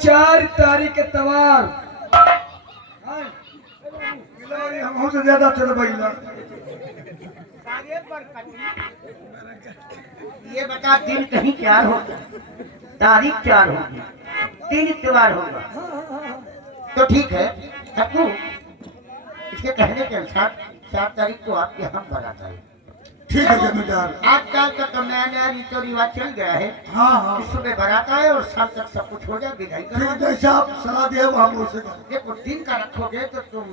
4 तारीख तवार हमसे ज्यादा चल भाई ये बता दिन कहीं 4 होगा, तारीख 4 होगी, 3 त्योहार होगा तो ठीक है सबको। इसके कहने के अनुसार 4 तारीख को आपके हम बरात आए। ठीक है जमींदार। आजकल का तो नया नया रीति रिवाज चल गया है। हाँ हाँ सुबह बारात आए और शाम तक सब कुछ हो जाए, विदाई ठीक करो। है, जैसा आप सलाह दिए वो हम उसे देखो दिन का रखोगे तो तुम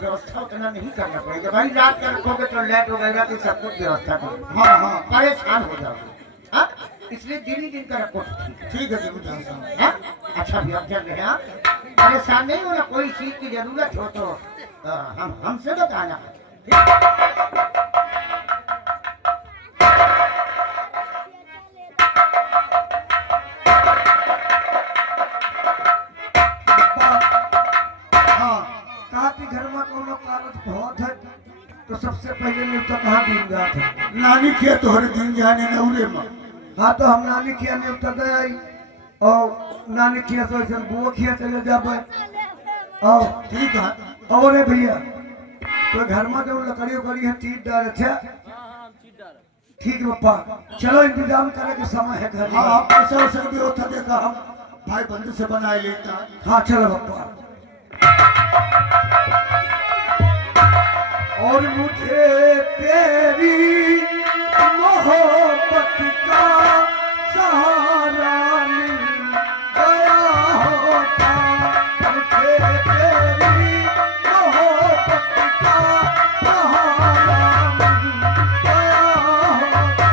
व्यवस्था उतना नहीं करना पड़ेगा भाई, रात का रखोगे तो लाइट वगैरह की सब कुछ व्यवस्था करो। हाँ हाँ परेशान हो जाओगे हाँ, इसलिए दिन ही दिन का रखो तो ठीक है। ठीक है जमींदार साहब। हाँ? अच्छा भी अब चल रहे हैं हाँ? परेशान नहीं होना, कोई चीज की जरूरत हो तो हम हमसे बताना। हाँ कहा कि घर में कोनो कागज बहुत है तो सबसे पहले न्योता कहाँ दिन गया था? नानी किया तोहरे दिन जाने नौरे में। हाँ तो हम नानी किया न्योता गए और नानी किया तो ऐसे बुआ किया चले जाबे। और ठीक है और रे भैया तो घर में जो लकड़ी उकड़ी है चीज डाल अच्छा ठीक है पप्पा चलो इंतजाम करे के समय है घर। हाँ आप पैसा वैसा भी होता देखा हम भाई बंधु से बना लेता। हाँ चलो पप्पा। और मुझे तेरी मोहब्बत का सहारा मिल गया होता, मुझे तेरी मोहब्बत का सहारा मिल गया होता।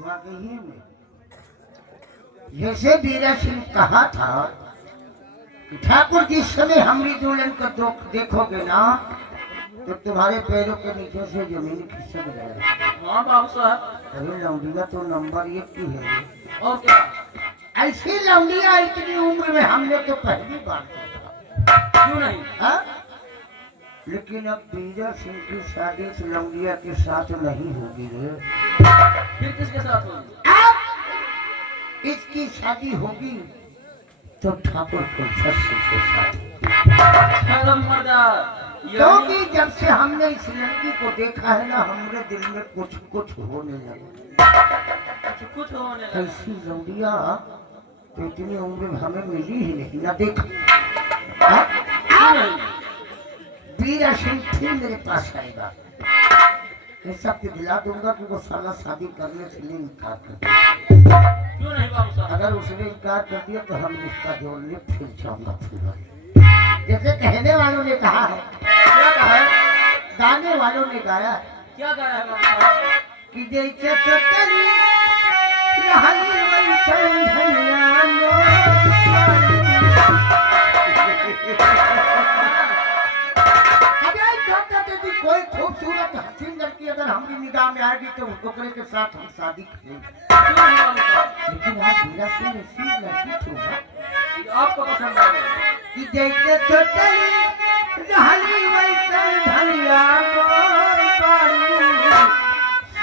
वाकई में जैसे बीरा सिंह कहा था कि ठाकुर जिस समय हमारी दुल्हन को देखोगे ना तो तुम्हारे पैरों के नीचे से जमीन खिसक जाएगी। हाँ बाबू साहब। अरे लौंडिया तो नंबर 1 की है। और क्या? ऐसी लौंडिया इतनी उम्र में हमने तो पहली बार देखा। क्यों नहीं? हाँ? लेकिन अब बीरा सिंह की शादी इस लौंडिया के साथ नहीं होगी रे। फिर किसके साथ होगी? अब इसकी शादी होगी तो ठाकुर फुलसत सिंह के साथ। चलो मर्दा। क्योंकि जब से हमने इस लड़की को देखा है ना हमारे दिल में कुछ कुछ होने लगा। कुछ होने लगा। कैसी लौंडिया तो इतनी उम्र में हमें मिली ही नहीं ना देखा। हाँ? क्यों नहीं? बीरा सिंह फिर मेरे पास आएगा, ऐसा कि दिला दूंगा कि वो साला शादी करने से नहीं इनकार कर दिया। क्यों नहीं बाबू साहब? अगर उसने इनकार कर दिया तो हम रिश्ता जोड़ने फिर जाऊंगा फिर। जैसे कहने वालों ने कहा है, क्या कहा है? गाने वालों ने गाया क्या गाया है बाबू साहब? कि जैसे चटनी रहली वैसन धनिया कोई खूबसूरत हसीन लड़की अगर हमारी निगाह में आएगी तो उनको करे के साथ हम शादी करेंगे। क्यों नहीं बाबू साहब? लेकिन आप बीरा सिंह ऐसी लड़की छोड़ा ये आपको पसंद आ गया? कि जैसे चटनी रहली वैसन धनिया मोर पारू,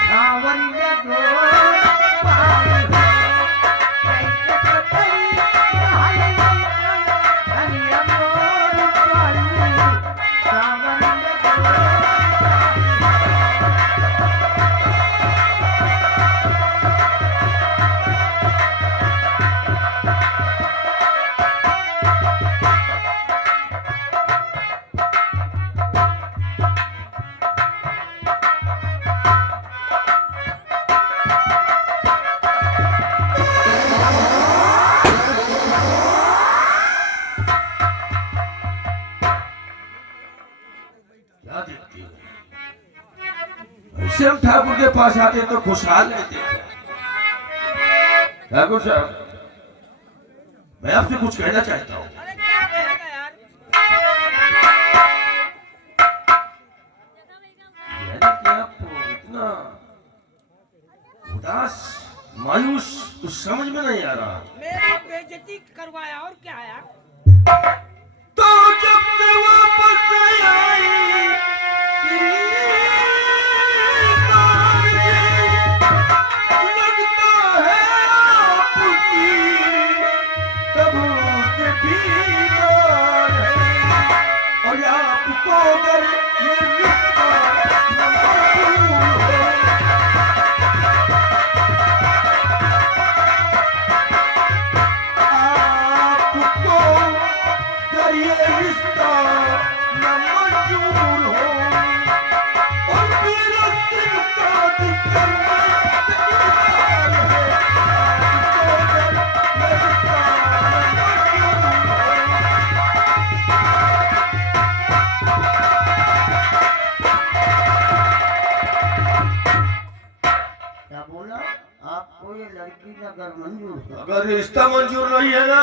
सावन में गोर पारू। जैसे चटनी रहली वैसन धनिया मोर पारू, सावन में गोर देखती हो? ऐसे हम ठाकुर के पास आते तो खुशहाल रहते थे। ठाकुर साहब, मैं आपसे कुछ कहना चाहता हूँ। यानी कि आप इतना उदास मायूस कुछ समझ में नहीं आ रहा। मेरी बेइज्जती करवाया और क्या आया? तो जब से वापस आई लगता है आपकी तब से बीमार है और आपको अगर ये रिश्ता न मंजूर हो आपको अगर ये रिश्ता न मंजूर हो और मेरा सिर काट कर मैं क्या बोला? आपको ये लड़की नगर मंजूर है? अगर रिश्ता मंजूर नहीं है ना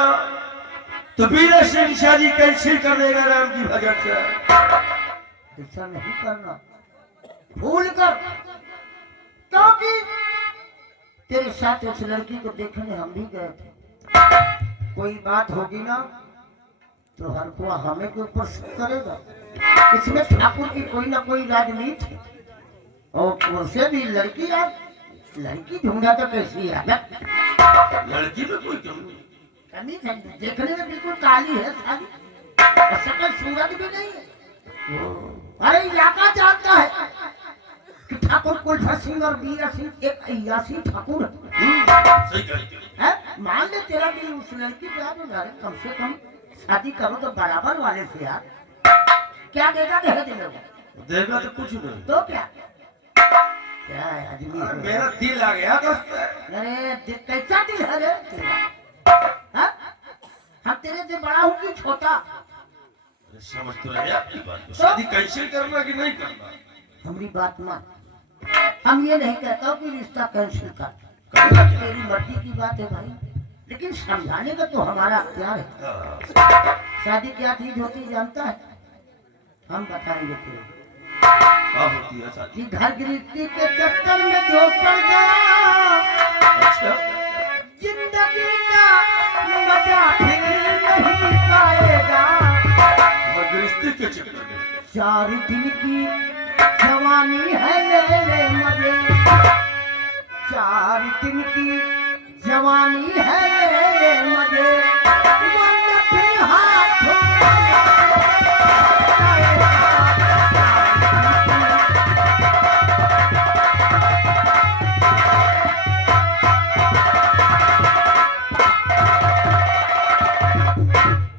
तो बीरा सिंह शादी कैंसिल कर देगा राम की भजन से। ऐसा नहीं करना, भूल कर, क्योंकि तेरे साथ उस लड़की को देखने हम भी गए थे। कोई बात होगी ना तो हर को हमें के ऊपर शक करेगा। इसमें ठाकुर की कोई ना कोई राजनीति है और उसे भी लड़की यार, लड़की ढूंढा तो कैसी है? लड़की में कोई कमी कमी नहीं, देखने में बिल्कुल काली है साली, और शकल सूरत भी नहीं है। अरे इलाका जानता है कि ठाकुर कुलफत सिंह और बीरा सिंह एक अयासी ठाकुर सही कही है। मान ले तेरा दिल उस लड़की पे आ तो यार कम से कम शादी करो तो बराबर वाले से यार। क्या देगा दहेज में? देगा तो कुछ नहीं। तो क्या क्या है आदमी है? मेरा दिल आ गया दोस्त। अरे कैसा दिल है रे तेरा? हाँ? हम तेरे से बड़ा हूँ कि छोटा? समझ तो रहे आपकी बात को। शादी कैंसिल करना कि नहीं करना? हमारी बात मान, हम ये नहीं कहता हूँ कि रिश्ता कैंसिल कर, करना क्या? तेरी मर्जी की बात है भाई, लेकिन समझाने का तो हमारा अख्तियार है। हाँ, शादी क्या चीज होती जानता है? हम बताएंगे तेरे क्या होती है शादी? कि घर गृहस्थी के चक्कर में जो पड़ गया अच्छा, जिंदगी का मजा फिर नहीं पाएगा। गृहस्थी के चक्कर में 4 दिन की जवानी है ले ले मजे, 4 दिन की जवानी है ले ले मजे, वरना फिर हाथों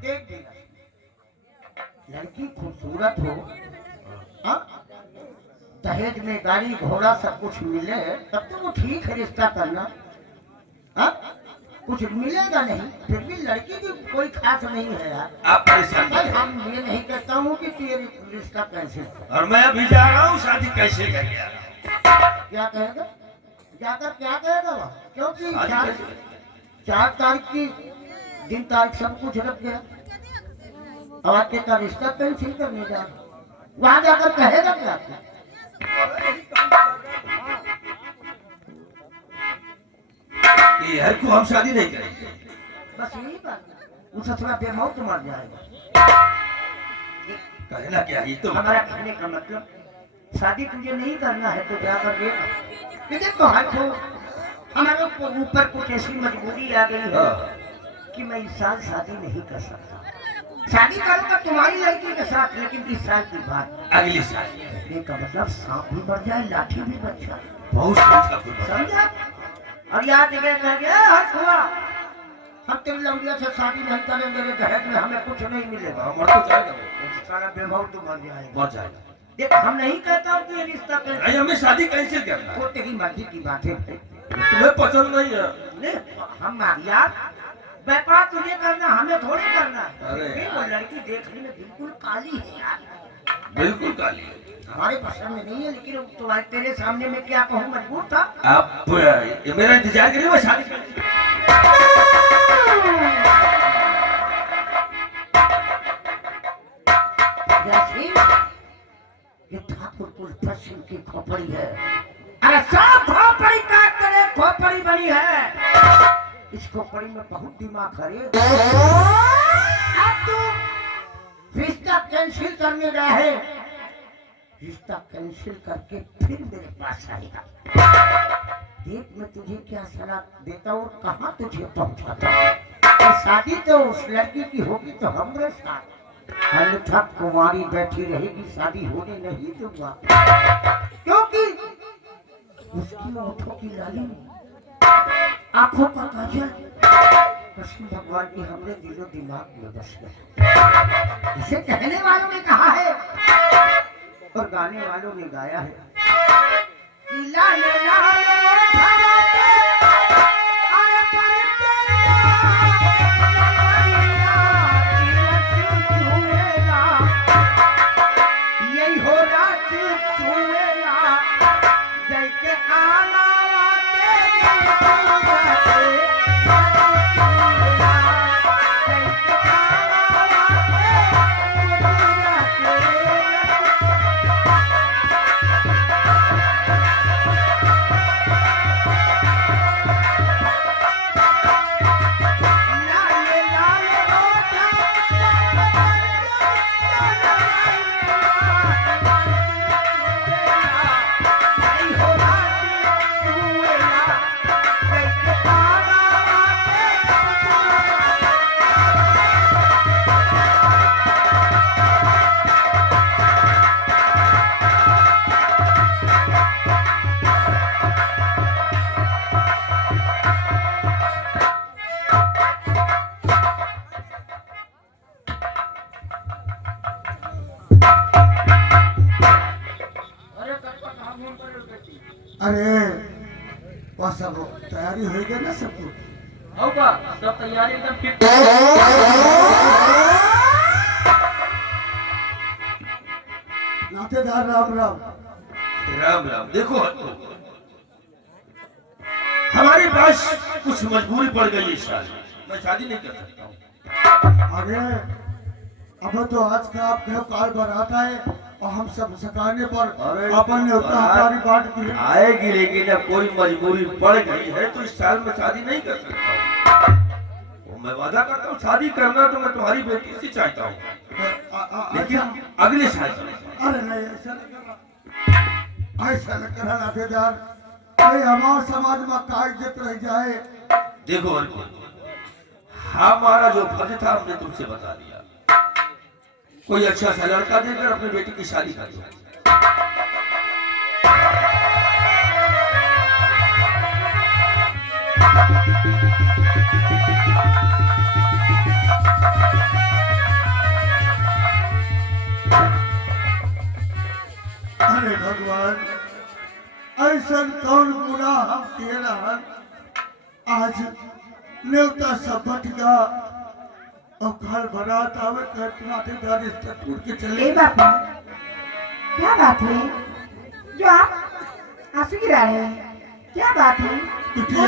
देख देगा। लड़की खूबसूरत हो, हाँ? दहेज में गाड़ी घोड़ा सब कुछ मिले तब तो वो ठीक है रिश्ता करना। हाँ? कुछ मिलेगा नहीं फिर भी लड़की की कोई खास नहीं है यार। आप परेशान भाई मत हम ये नहीं कहता हूँ कि तेरी रिश्ता कैंसिल कर। हो। और मैं अभी जा रहा हूँ शादी कैसे कर गया। क्या कहेगा? जाकर क्या कहेगा वह? क्योंकि शादी 4 कैसे? तारीख की दिन तारीख सब कुछ रख गया और आपके का रिश्ता कैंसिल करने जा रहा, वहां जाकर कहेगा क्या आपको? कि हर को हम शादी नहीं करेंगे। बस यही बात है। उसे थोड़ा बेमौत मर जाएगा। कहना क्या है? ये तो हमारा कहने का मतलब शादी तुझे नहीं करना है तो क्या कर देगा? कि देखो हर हमारे ऊपर कुछ ऐसी मजबूरी आ गई है हाँ, कि मैं इस साल शादी नहीं कर सकता। शादी करूंगा तुम्हारी लड़की के साथ, लेकिन इस साल की बात। अगली साल। कहने का मतलब सांप भी बढ़ जाए लाठी भी बच जाए, बहुत अच्छा कोई बात। समझा? और याद जगह कह गया हट हुआ, हम तेरी लौंडिया से शादी नहीं करेंगे, मेरे दहेज में हमें कुछ नहीं मिलेगा। हाँ, मर तो जाएगा वो। सारा बेमौत तो मर जाएगा। मर जाएगा। देख हम नहीं कहता हूँ कि ये रिश्ता नहीं, कैंसिल, हमें शादी कैंसिल करना है। वो तेरी मर्जी की बात है। तुम्हें पसंद नहीं है? नहीं, हम यार व्यापार तुझे करना, हमें थोड़ी करना है। अरे नहीं, वो लड़की देखने में बिल्कुल काली है यार। बिल्कुल काली है। हमारे पसंद में नहीं है, लेकिन अब तुम्हारे तेरे सामने मैं क्या कहूँ, मजबूर था। आप मेरा इंतजार करिए, मैं शादी कर ये ठाकुरपुर पश्चिम की खोपड़ी है। अरे सब खोपड़ी काट करे खोपड़ी बनी है। इस खोपड़ी में बहुत दिमाग है। अब तू रिश्ता कैंसिल करने गया है, रिश्ता कैंसिल करके फिर मेरे पास आएगा। देख मैं तुझे क्या सलाह देता हूँ, कहाँ तुझे पहुँचाता हूँ। तो शादी तो उस लड़की की होगी तो हमरे साथ, अन्यथा कुमारी बैठी रहेगी, शादी होने नहीं दूंगा। क्योंकि उसकी होठों की लाली, आंखों का काजल कृष्ण भगवान की हमरे दिलो दिमाग में बस गया। इसे कहने वालों ने कहा है और गाने वालों ने गाया है। लाल लाल ओठवाटे, अरे परिचरिया, यही हो रात छुएला, जैसे आना अरे वह सब तैयारी हो गई ना सब कुछ? होगा सब तैयारी एकदम फिट। नातेदार राम राम। राम राम। देखो हमारे पास कुछ मजबूरी पड़ गई है, शादी मैं शादी नहीं कर सकता हूँ। अरे अब तो आज का आप काल बारात आए और हम सब सकाने पर अपन ने उतना हमारी बात की आएगी, लेकिन जब कोई मजबूरी पड़ गई है तो इस साल में शादी नहीं कर सकता हूँ। मैं वादा करता हूँ शादी करना तो मैं तुम्हारी बेटी से चाहता हूँ, लेकिन अगले साल। अरे नहीं ऐसा नहीं करना, ऐसा नहीं करना नातेदार, अरे हमारे समाज में का इज्जत रह जाए। देखो हमारा जो फर्ज था हमने तुमसे बता दिया, कोई अच्छा सा लड़का देकर अपनी बेटी की शादी कर दो। अरे भगवान, ऐसा कौन गुनाह हम किए रहन, आज नेवता सब बट गया और कल बारात आवे नातेदार रिश्ता टूट के चले। बापू क्या बात है जो आप आंसू गिरा रहे हैं, क्या बात है? बिटिया,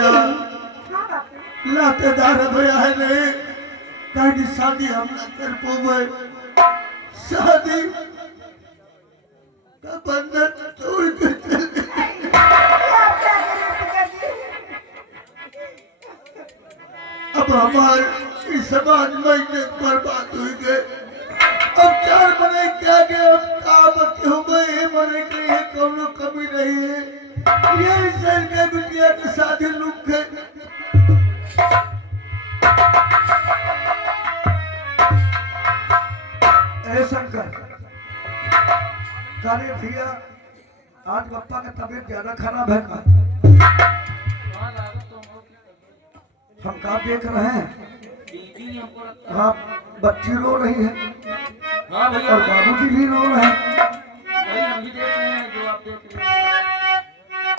हाँ बापू। नातेदार भैया है नहीं, कहीं शादी हम न कर पावे, शादी का बंधन तोड़ के चले। अब हमारे इस समाज में इज्जत बर्बाद हुई गए। अब 4 महीने क्या गए, अब कहा बच्चे हो गए, ये महीने के लिए कोनो कमी नहीं है। ये सर के बिटिया के शादी रुक गए। ए शंकर, सारे भैया आज पप्पा का तबीयत ज्यादा खराब है का? वहाँ लागत तो हम लोग की हम कहा देख रहे हैं, दीदी हमको लगता है। हाँ बच्ची रो रही है हाँ भैया, और बाबूजी भी रो रहे हैं वही हम भी देख रहे हैं जो आप देख रहे हैं।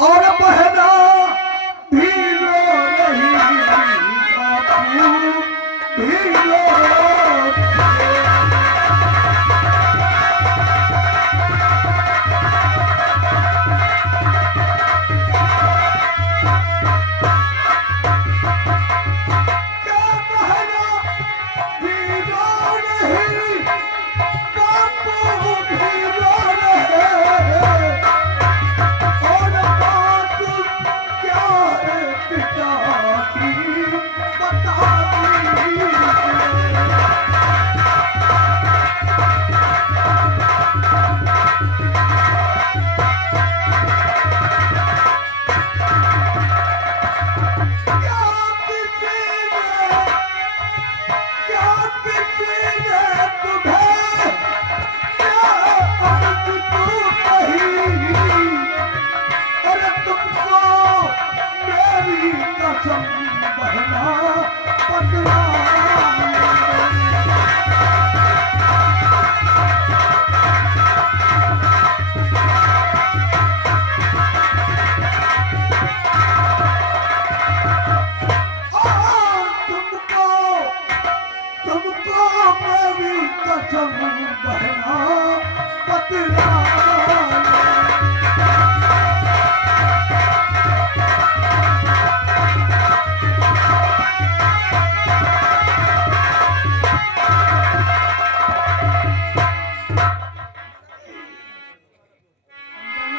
और बहना भी रो रही, बापू भी रो। 哎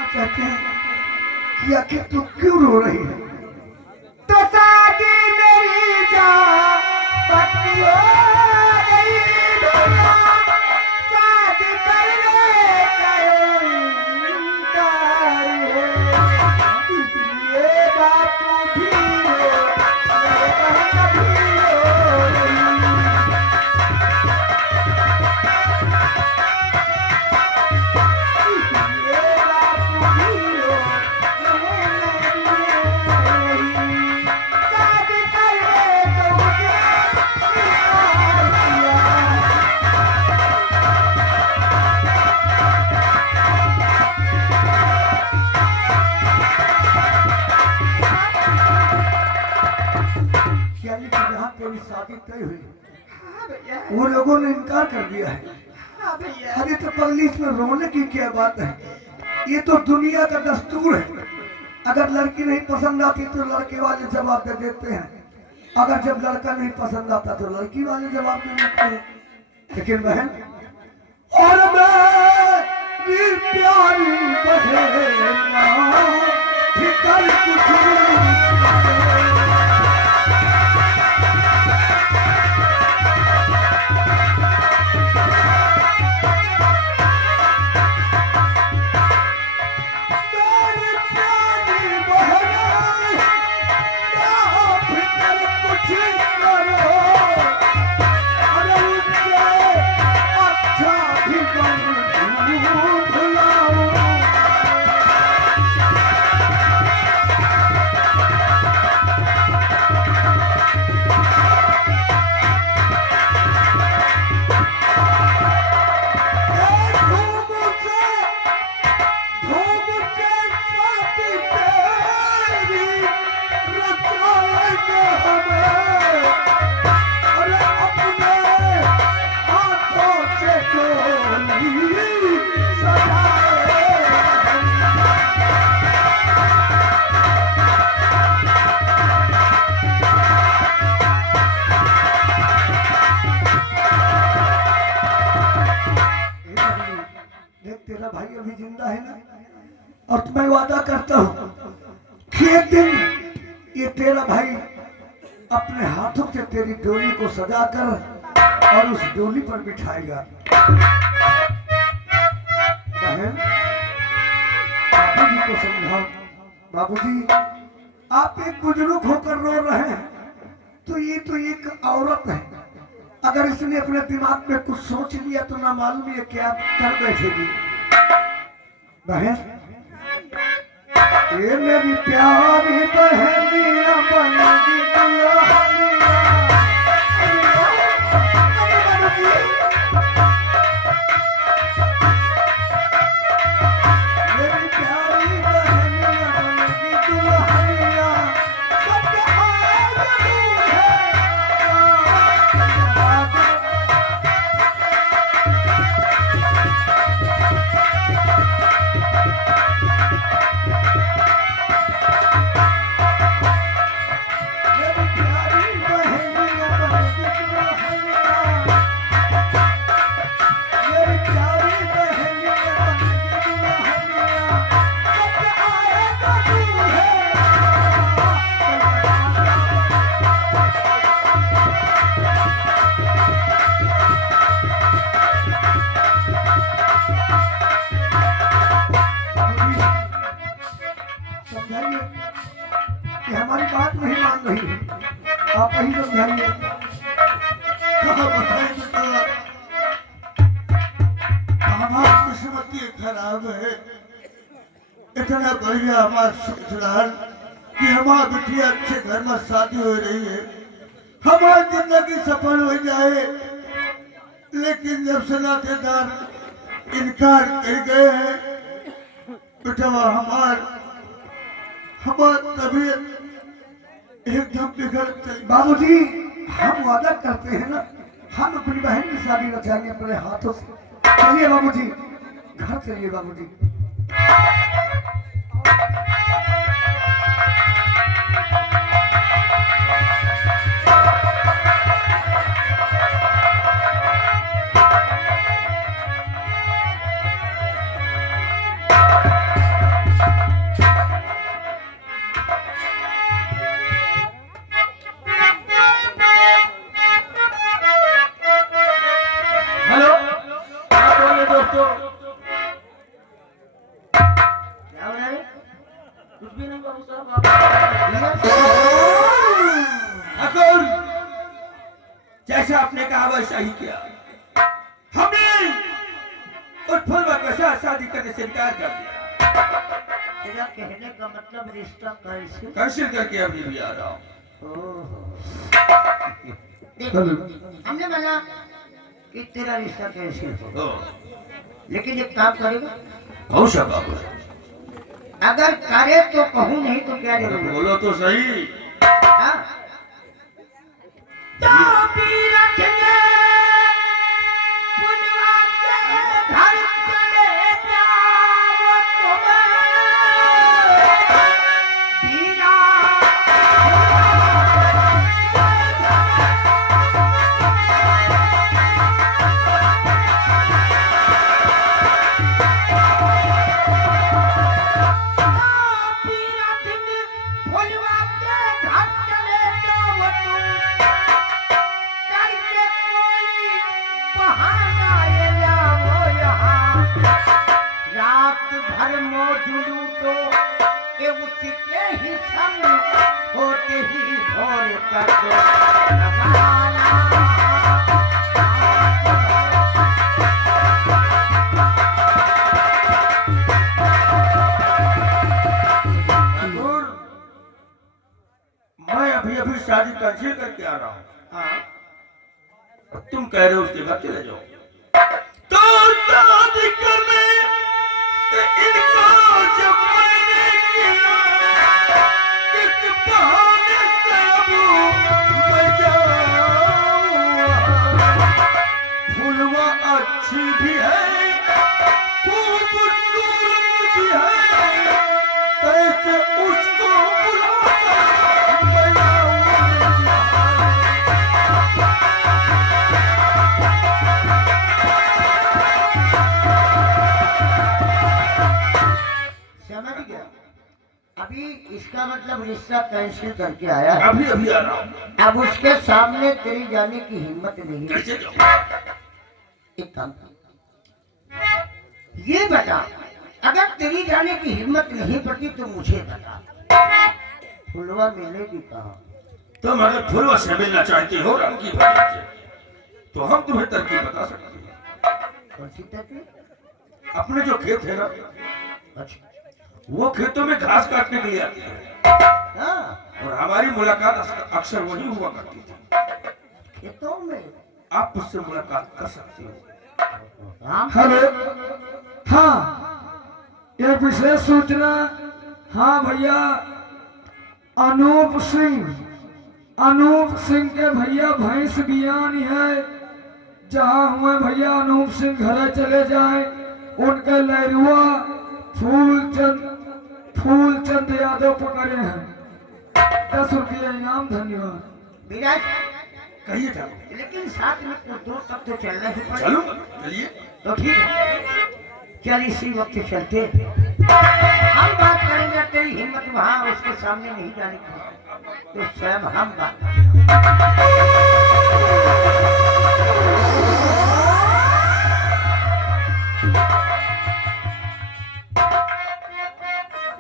चाहते हैं कि आखिर तू क्यों रो रही है? तो शादी मेरी जा पत्नी हो गई दुनिया, शादी करने का इनकार है, इसलिए बापू भी रो, मेरे बहन भी रो रही। यानी कि जहाँ तेरी शादी तय हुई वो लोगों ने इनकार कर दिया है। अरे तो पगली इसमें रोने की क्या बात है? ये तो दुनिया का दस्तूर है। अगर लड़की नहीं पसंद आती तो लड़के वाले जवाब दे देते हैं, अगर जब लड़का नहीं पसंद आता तो लड़की वाले जवाब दे देते हैं। लेकिन बहन और मेरी प्यारी बहन फिकर कुछ नहीं। तेरा भाई अभी जिंदा है ना, और मैं वादा करता हूँ कि एक दिन ये तेरा भाई अपने हाथों से तेरी डोली को सजाकर और उस डोली पर बिठाएगा। बहन बाबूजी को समझाओ। बाबूजी आप एक बुजुर्ग होकर रो रहे हैं, तो ये तो एक औरत है, अगर इसने अपने दिमाग में कुछ सोच लिया तो ना मालूम ये क्या कर बैठेगी। बहन ये मेरी प्यारी बहनिया बनेगी दुल्हनिया। मेरी प्यारी बहनिया बनेगी दुल्हनिया, सबके आगे कि हमारी बात नहीं मान रही है, आप ही समझाइए। कहाँ बताएं बेटा, हमारी किस्मत ये खराब है। इतना बढ़िया हमारा ससुराल कि हमारी बिटिया अच्छे घर में शादी हो रही है, हमारी जिंदगी सफल हो जाए, लेकिन जब से नातेदार इनकार कर गए हैं बेटा, हमार तबीयत एकदम बिगड़ चली। बाबूजी हम वादा करते हैं ना, हम अपनी बहन की शादी रचाएंगे अपने हाथों से। चलिए बाबूजी, घर चलिए बाबूजी। क्या बना रहे? कुछ भी नहीं बाबू साहब, आप ठाकुर, जैसा आपने कहा वैसा ही किया। हमने उस फुलवा के साथ शादी करने से इनकार कर दिया। तेरा कहने का मतलब रिश्ता कैसे? कैंसिल करके अभी भी आ रहा हूँ। देख, हमने माना कि तेरा रिश्ता कैंसिल हो, लेकिन एक काम करेगा? कौन सा बाबू? अगर करे तो कहूँ, नहीं तो क्या जरूरत? बोलो तो सही। हाँ? रात भर मौज लूटो, ये उसके ही संग होते ही भोर कर दो। ठाकुर, मैं अभी अभी शादी कैंसिल करके आ रहा हूँ। हाँ, तुम कह रहे हो उसके घर चले जाओ। तो शादी करने से इनको जब मैंने किया, किस बहाने से अब मैं जाऊं? फुलवा अच्छी भी है, खूबसूरत भी है, कैसे उसको बुलाकर मैं लाऊं? समझ गया? अभी इसका मतलब रिश्ता कैंसिल करके आया है। अभी अभी आ रहा हूँ। अब उसके सामने तेरी जाने की हिम्मत नहीं है। कैसे जाऊं? एक काम कर, ये बता, अगर तेरी जाने की हिम्मत नहीं पड़ती तो मुझे बता, फुलवा मिलेगी कहाँ? तुम अगर फुलवा से मिलना चाहती हो रंग की वजह से, तो हम तुम्हें तरकीब बता सकते हैं। कौन सी तरकीब? अपने जो खेत है ना, अच्छा, वो खेतों में घास काटने के लिए आती है, हाँ, और हमारी मुलाकात अक्सर वही हुआ करती थी। खेतों में। आप उससे मुलाकात कर सकती हो। हाँ, हेलो, हाँ, ये विशेष सूचना। हाँ भैया, अनूप सिंह के भैया भैंस बियानी है। जहाँ हुए भैया अनूप सिंह घर चले जाए, उनके लहरुआ फूलचंद यादव पकड़े हैं। 10 रुपये इनाम, धन्यवाद। विराज, कहिए था, लेकिन साथ में कुछ दूर तक तो चलना ही पड़ेगा। चलो चलिए। तो ठीक है, चल इसी वक्त चलते हैं। हम बात करेंगे, तेरी हिम्मत वहाँ उसके सामने नहीं जाने की, तो स्वयं हम बात।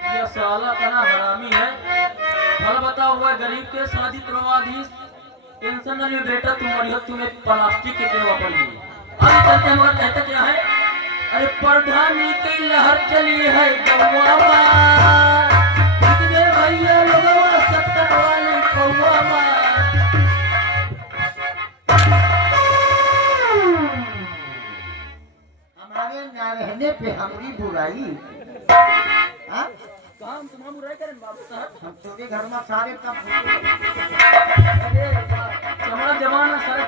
यह साला तना हरामी है। फल बता हुआ गरीब के शादी करवाधीश। टेंशन नहीं बेटा, तुम्हारी तुम्हें प्लास्टिक की करवा पड़ेगी। अभी चलते मगर कहते क्या है? अरे प्रधानी की लहर चली है गौवा मार, कितने भैया लोगवा 70 वाले कौवा मार। हमारे ना रहने पे हमारी बुराई। हाँ? काम तुम्हारा बुराई करें बाबू साहब? हम तेरे घर में सारे कब अरे हमारा जमाना सर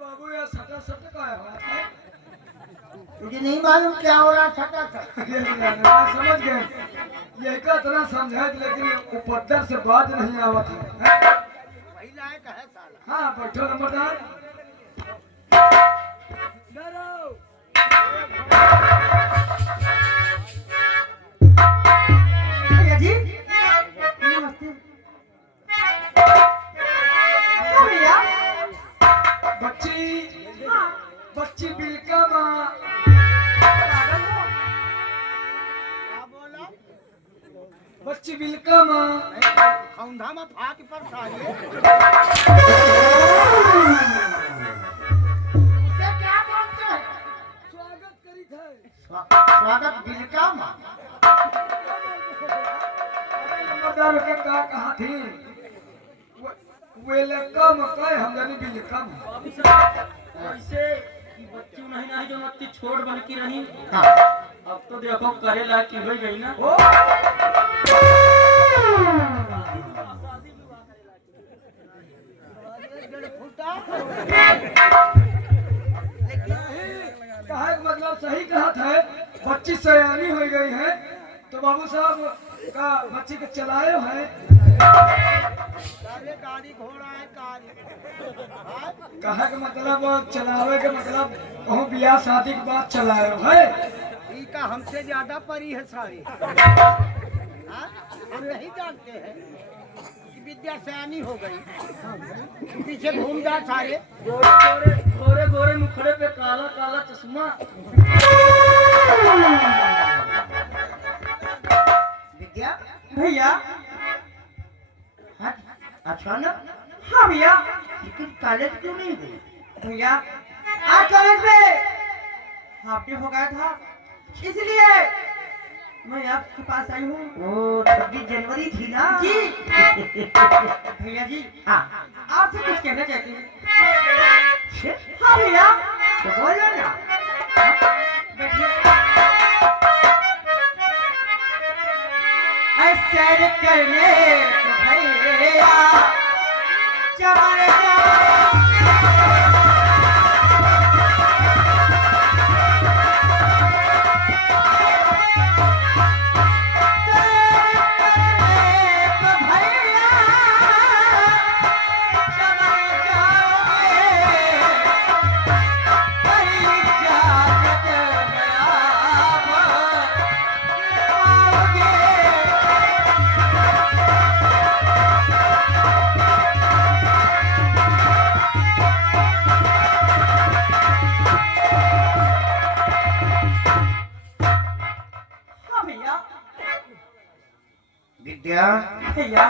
बाबू ये सटा का है। तुझे नहीं मालूम क्या हो रहा छटा सा? समझ गए, ये का इतना समझा, लेकिन उपद्रव से बात नहीं आवत है। हाँ, बैठो नंबरदार। भैया जी, नमस्ते। क्या भैया? बच्ची हाँ, बच्ची वेलकम माँ। क्या बोला? बच्ची बिलका माँ। खौंधा में फाक पर साले। ये क्या बोलते हैं? स्वागत करी थे। स्वागत बिलका माँ। नंबरदार के का कहा थी? वेलकम कहे हम जानी बिलकम। बाबू साहब ऐसे बच्ची नहीं नहीं जो मत छोड़ बन की रही। हाँ। अब तो देखो करे लायक की हो गई ना। ओ कहा के मतलब सही कहा था। बच्ची सयानी हो गई है तो बाबू साहब का बच्ची के चलाए है। साले गाड़ी घोड़ा है कार। कहा के मतलब चलावे के मतलब कहूँ बियाह शादी के बाद चलाए है। ई का हमसे ज्यादा परी है सारी। हाँ? हम नहीं जानते हैं कि विद्या सयानी हो गई। पीछे घूम जा सारे। गोरे गोरे गोरे गोरे मुखड़े पे काला काला चश्मा। विद्या भैया। हाँ, अच्छा ना। हाँ भैया। लेकिन कॉलेज क्यों नहीं गई? भैया आज कॉलेज में हाफ डे हो गया था इसलिए मैं आपके पास आई हूँ। ओ 26 जनवरी थी ना। जी। भैया जी हाँ। आपसे कुछ कहना चाहती हूँ। छे, हाँ भैया। तो बोलो ना। बैठिए। ऐसे करने को भैया चमन विद्या भैया।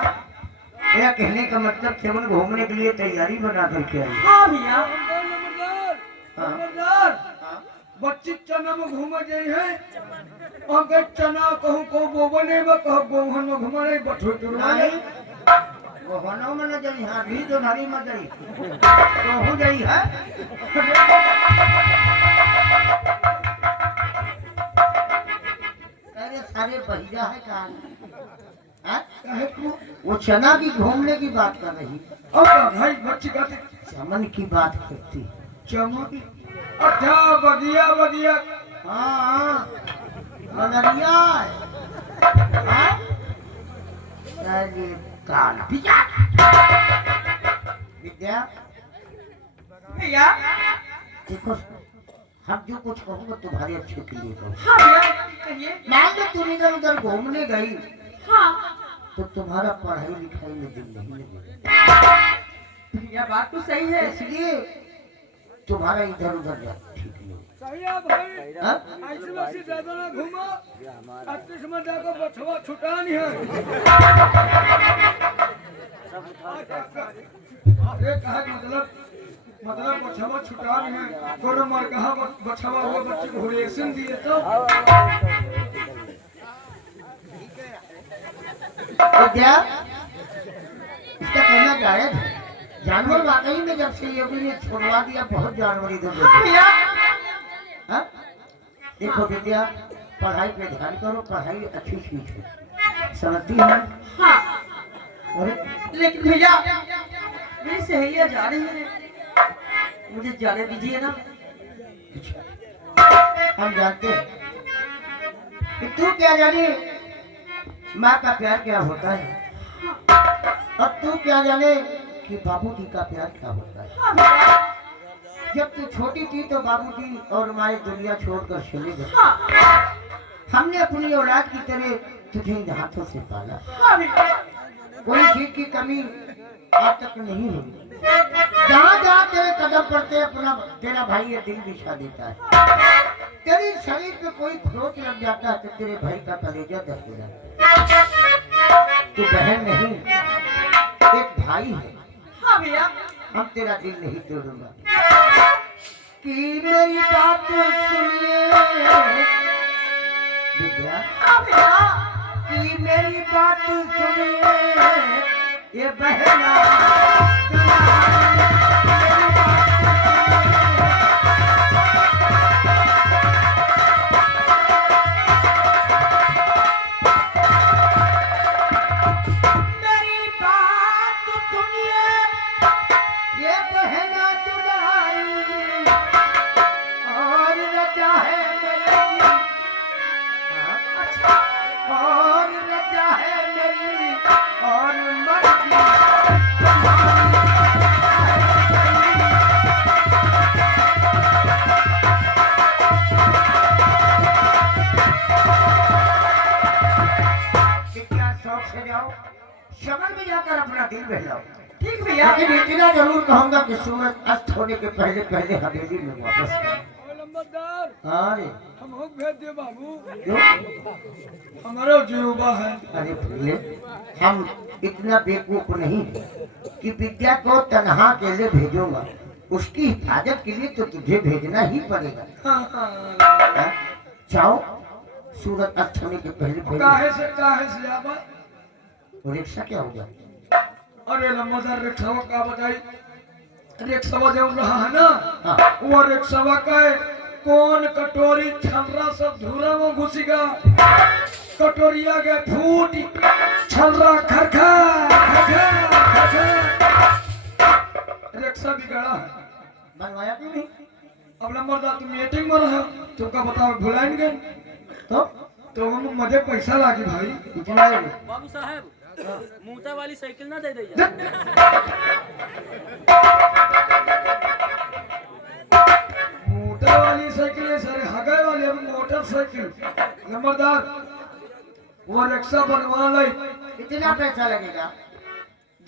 मेरा कहने का मतलब केवल घूमने के लिए तैयारी बना करके आई। हाँ भैया। नंबरदार हाँ। नंबरदार बच्ची चना में घूम गई है। अगर चना कहूँ को बोबने में कहो गोहन में घुमा नहीं बठो नहीं वो होनो में न जाई। हाँ भी तो नारी में जाई तो हो जाई है। अरे सारे भैया है कहां? वो चना की घूमने की बात कर रही। अब भाई बच्ची कहती चमन की बात करती। चमन अच्छा बगिया बगिया हाँ मगरिया हाँ? अरे कान पिया। विद्या भैया। देखो हम जो कुछ कहूँगा तुम्हारे अच्छे के लिए कहूँ। हाँ भैया कहिए। मान लो तुम इधर उधर घूमने गई हाँ तो तुम्हारा पढ़ाई लिखाई में दिल नहीं लगेगा। भैया बात तो सही है। इसलिए तुम्हारा इधर उधर जाना ठीक नहीं। सही है भाई। हाँ? ऐसे में से ज्यादा ना घूमा। अच्छे समय जाकर बछवा छुटानी है। अरे कहा मतलब बछवा छुटानी है। कोनो मार कहा बछवा हुआ बच्चे को रिएक्शन दिए तो विद्या इसका कहना जायज है। जानवर वाकई में जब से योगी ने छोड़वा दिया बहुत जानवर इधर हाँ भैया। हाँ? देखो विद्या पढ़ाई पे ध्यान करो। पढ़ाई अच्छी चीज है समझती है। हाँ अरे लेकिन भैया मेरी सहेलियाँ जा रही हैं। मुझे जाने दीजिए ना। हम जानते हैं कि तू क्या जाने माँ का प्यार क्या होता है और तू क्या जाने कि बाबूजी का प्यार क्या होता है। हाँ भैया। जब तू छोटी थी तो बाबूजी और माँ दुनिया छोड़कर चले गए। हाँ हमने अपनी औलाद की तरह तुझे इन हाथों से पाला। हाँ भैया। कोई चीज की कमी आज तक नहीं हुई। जहाँ जहाँ तेरे कदम पड़ते हैं अपना तेरा भाई ये दिल बिछा देता है। तेरे शरीर पे कोई खरोच लग जाता है तो तेरे भाई का कलेजा दर्द हो जाता है। तू बहन नहीं, एक भाई है। हाँ भैया। हम तेरा दिल नहीं तोड़ूंगा। कि मेरी बात सुनिए विद्या। हाँ भैया। कि मेरी बात सुनिए ये बहना। मेरी बात सुनिए ये बहना दुलारी और रजा है मेरी। अच्छा। और रजा है मेरी और मर्जी। विद्या शौक से जाओ, शगन में जाकर अपना दिल बहलाओ। ठीक भैया। लेकिन इतना जरूर कहूंगा कि सूरज अस्त होने के पहले पहले हवेली में वापस आए। लंबरदार हाँ रे, हम हो भेज दे बाबू, क्यों? हमारा जीवा है। अरे भैया, हम इतना बेवकूफ नहीं कि विद्या को तनहा अकेले भेजूंगा। उसकी हिफाजत के लिए तो तुझे भेजना ही पड़ेगा। हाँ, हाँ। हाँ? जाओ, सूरज अस्त होने के पहले पहले। काहे से आवा? वो रिक्शा क्या होगा? अरे लंबरदार रिक्शा का बताई, रिक्शा जो रहा है ना, हाँ। वो रिक्शा का कौन कटोरी छलरा सब धूरा में घुसेगा, कटोरिया के फूट छलरा खरखा खरखा खरखा, रिक्शा बिगड़ा है। बनवाया क्यों नहीं? अब लंबरदार तुम मीटिंग में रहो, तुमका बताओ भुलाएंगे तो हम मुझे पैसा लागी भाई। कितना लेंगे? बाबू साहब मूता वाली साइकिल ना दे दे। मोटर वाली साइकिल है सर, हगाई वाली अब मोटरसाइकिल। नंबरदार वो रिक्शा बनवा लाई, कितना पैसा लगेगा?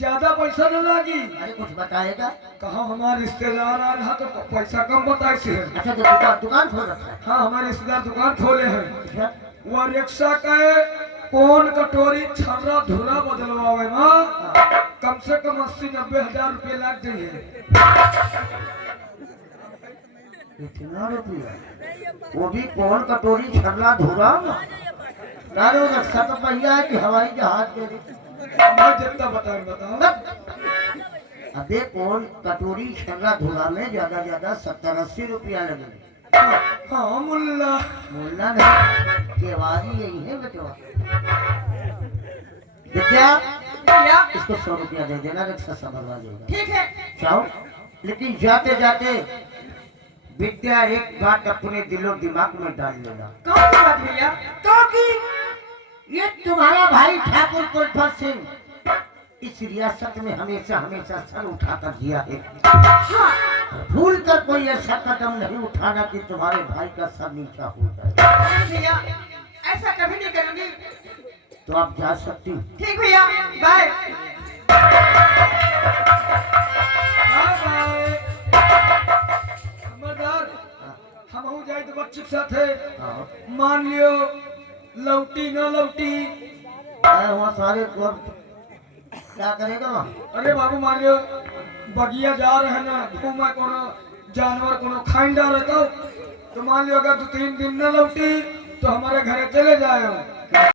ज्यादा पैसा न लागी। अरे कुछ बताएगा? कहा हमारे रिश्तेदार आ रहा तो पैसा कम बताए से है। अच्छा, तो दुकान खोल रखा है? हाँ, हमारे रिश्तेदार दुकान खोले हैं। अच्छा, वो रिक्शा का कौन कटोरी छर्रा धुरा बदलवावे माँ, कम से कम 80-90 हजार रुपये लग जाइए। इतना रुपया? वो भी कौन कटोरी छल्ला धुरा? तारो रक्षा तो पहिया है कि हवाई जहाज के लिए? मैं जितना बताओ। अबे कौन कटोरी छल्ला धुरा में ज्यादा 70-80 रुपया लगेगा। हाँ मुल्ला, बोलना नहीं, केवारी यही है बेटवा। विद्या, भैया। इसको 100 रुपया दे देना, रिक्शा संभलवा देगा। ठीक है। जाओ, लेकिन जाते जाते विद्या एक बात अपने दिलो दिमाग में डाल लेना। कौन सी बात भैया? क्योंकि ये तुम्हारा भाई ठाकुर कुलफर सिंह इस रियासत में हमेशा सर उठाकर दिया है। हाँ। भूल कर कोई ऐसा कदम नहीं उठाना कि तुम्हारे भाई का सर नीचा हो जाए। नहीं भैया, ऐसा कभी नहीं करूंगी। तो आप जा सकती हो। ठीक भैया, बाय। Bye bye. नंबरदार हम हो जाए तो बच्चे के साथ है, हाँ। मान लियो लौटी न लौटी। वहाँ सारे को क्या करेगा वहाँ? अरे बाबू मान लियो बगिया जा रहे हैं ना, घूमा कोनो जानवर कोनो खाइन डाल तो मान लियो अगर 2-3 दिन न लौटी तो हमारे घरे चले जाए।